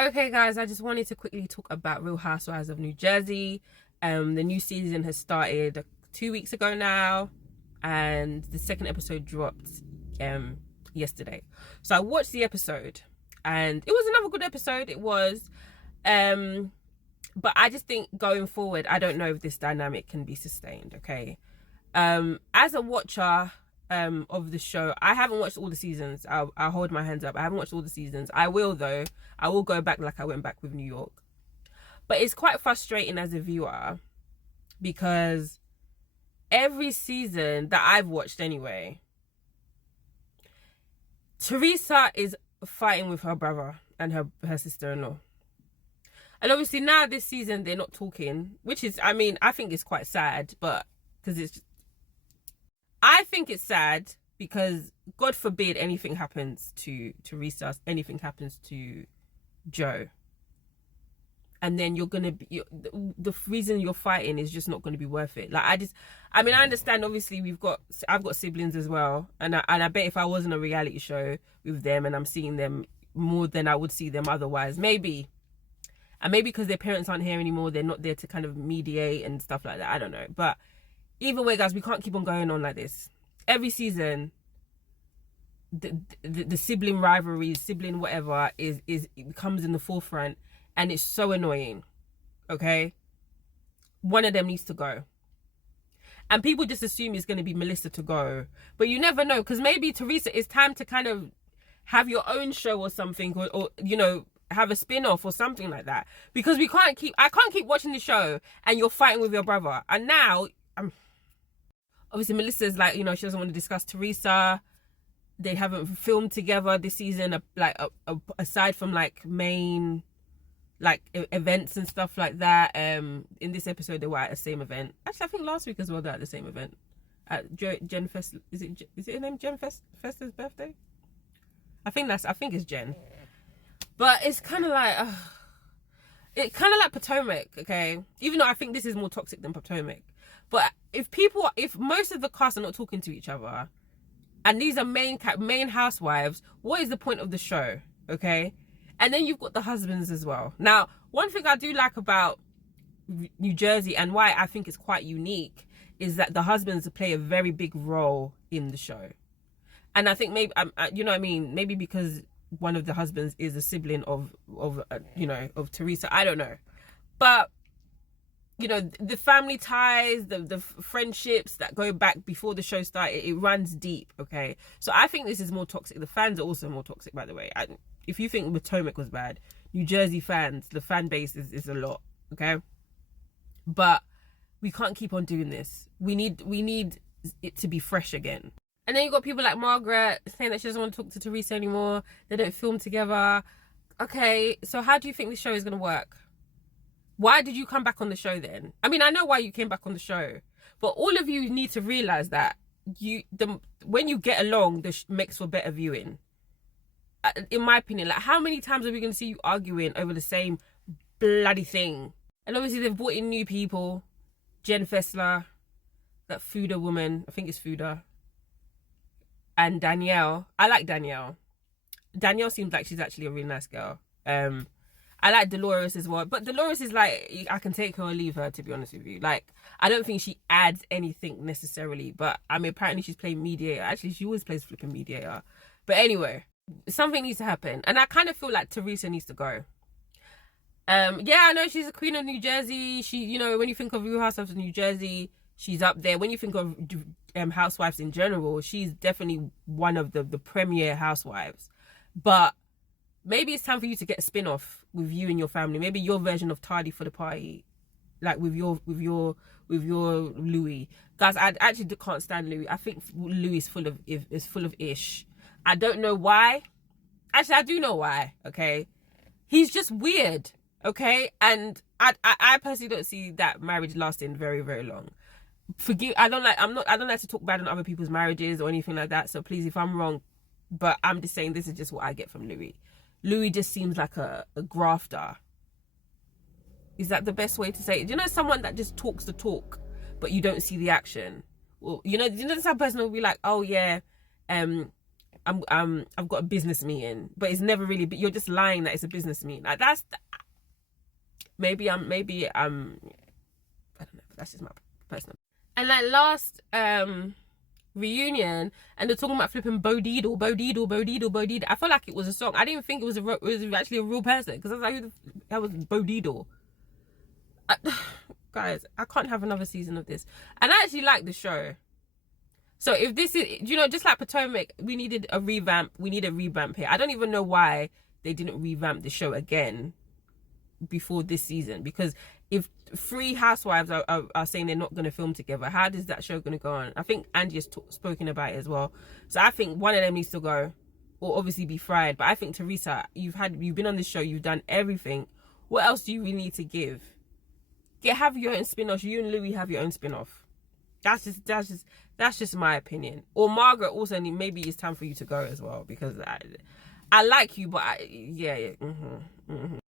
Okay, guys, I just wanted to quickly talk about Real Housewives of New Jersey. The new season has started 2 weeks ago now, and the second episode dropped yesterday. So I watched the episode, and it was another good episode. It was, but I just think going forward, I don't know if this dynamic can be sustained. Okay, as a watcher of the show, I haven't watched all the seasons. I'll hold my hands up. I haven't watched all the seasons. I will, though. I will go back like I went back with New York. But it's quite frustrating as a viewer because every season that I've watched anyway, Teresa is fighting with her brother and her sister-in-law. And obviously now this season they're not talking, which is, I mean, I think it's quite sad, but because I think it's sad because God forbid anything happens to Teresa, anything happens to Joe. And then you're going to be, the reason you're fighting is just not going to be worth it. Like, I understand, obviously, I've got siblings as well. And I bet if I was in a reality show with them and I'm seeing them more than I would see them otherwise, maybe. And maybe because their parents aren't here anymore, they're not there to kind of mediate and stuff like that. I don't know. But either way, guys, we can't keep on going on like this. Every season, the sibling rivalries, sibling whatever, it comes in the forefront. And it's so annoying, okay? One of them needs to go. And people just assume it's going to be Melissa to go. But you never know, because maybe Teresa, it's time to kind of have your own show or something, or you know, have a spin-off or something like that. Because I can't keep watching the show and you're fighting with your brother. And now, obviously Melissa's like, you know, she doesn't want to discuss Teresa. They haven't filmed together this season, aside from like main events and stuff like that. In this episode they were at the same event. Actually, I think last week as well they're at the same event at Jen Fest. Is it her name Jen Fester's birthday? I think it's Jen. But it's kind of like like Potomac, okay? Even though I think this is more toxic than Potomac. But if most of the cast are not talking to each other, and these are main housewives, what is the point of the show, okay? And then you've got the husbands as well. Now, one thing I do like about New Jersey and why I think it's quite unique is that the husbands play a very big role in the show. And I think maybe, you know what I mean? Maybe because one of the husbands is a sibling of Teresa. I don't know. But, you know, the family ties, the friendships that go back before the show started, it runs deep, okay? So I think this is more toxic. The fans are also more toxic, by the way. If you think Potomac was bad, New Jersey fans, the fan base is a lot, okay? But we can't keep on doing this. We need it to be fresh again. And then you got people like Margaret saying that she doesn't want to talk to Teresa anymore. They don't film together. Okay, so how do you think this show is going to work? Why did you come back on the show then? I mean, I know why you came back on the show, but all of you need to realize that when you get along, this makes for better viewing. In my opinion, like, how many times are we going to see you arguing over the same bloody thing? And obviously they've brought in new people. Jen Fessler, that Fuda woman, I think it's Fuda, and Danielle. I like Danielle. Danielle seems like she's actually a really nice girl. I like Dolores as well, but Dolores is like, I can take her or leave her, to be honest with you. Like, I don't think she adds anything necessarily, but I mean, apparently she's playing mediator. Actually, she always plays flipping mediator. But anyway, something needs to happen, and I kind of feel like Teresa needs to go. Yeah, I know she's the queen of New Jersey. She, you know, when you think of Real Housewives of New Jersey, she's up there. When you think of housewives in general, she's definitely one of the premier housewives. But maybe it's time for you to get a spin-off with you and your family. Maybe your version of Tardy for the Party, like with your Louis. Guys, I actually can't stand Louis. I think Louis is full of ish. I don't know why. Actually, I do know why, okay? He's just weird, okay? And I personally don't see that marriage lasting very, very long. I don't like to talk bad on other people's marriages or anything like that. So please, if I'm wrong, but I'm just saying this is just what I get from Louis. Louis just seems like a grafter. Is that the best way to say it? Do you know someone that just talks the talk, but you don't see the action? Well, you know this type of person will be like, oh yeah, I've got a business meeting, but it's never really. But you're just lying that it's a business meeting. Like that's maybe I'm I don't know. That's just my personal. And like last reunion, and they're talking about flipping Bo Diddle. I felt like it was a song. I didn't think it was actually a real person, because I was like, who the hell was Bo Diddle? Guys, I can't have another season of this. And I actually like the show. So if this is, you know, just like Potomac, we needed a revamp. We need a revamp here. I don't even know why they didn't revamp the show again before this season, because if 3 housewives are saying they're not going to film together, how is that show going to go on? I think Angie has spoken about it as well. So I think one of them needs to go, or obviously be fried. But I think, Teresa, you've been on this show, you've done everything. What else do you really need to give? Have your own spin-off. You and Louis have your own spin-off. That's just my opinion. Or Margaret also, maybe it's time for you to go as well, because I like you, but yeah.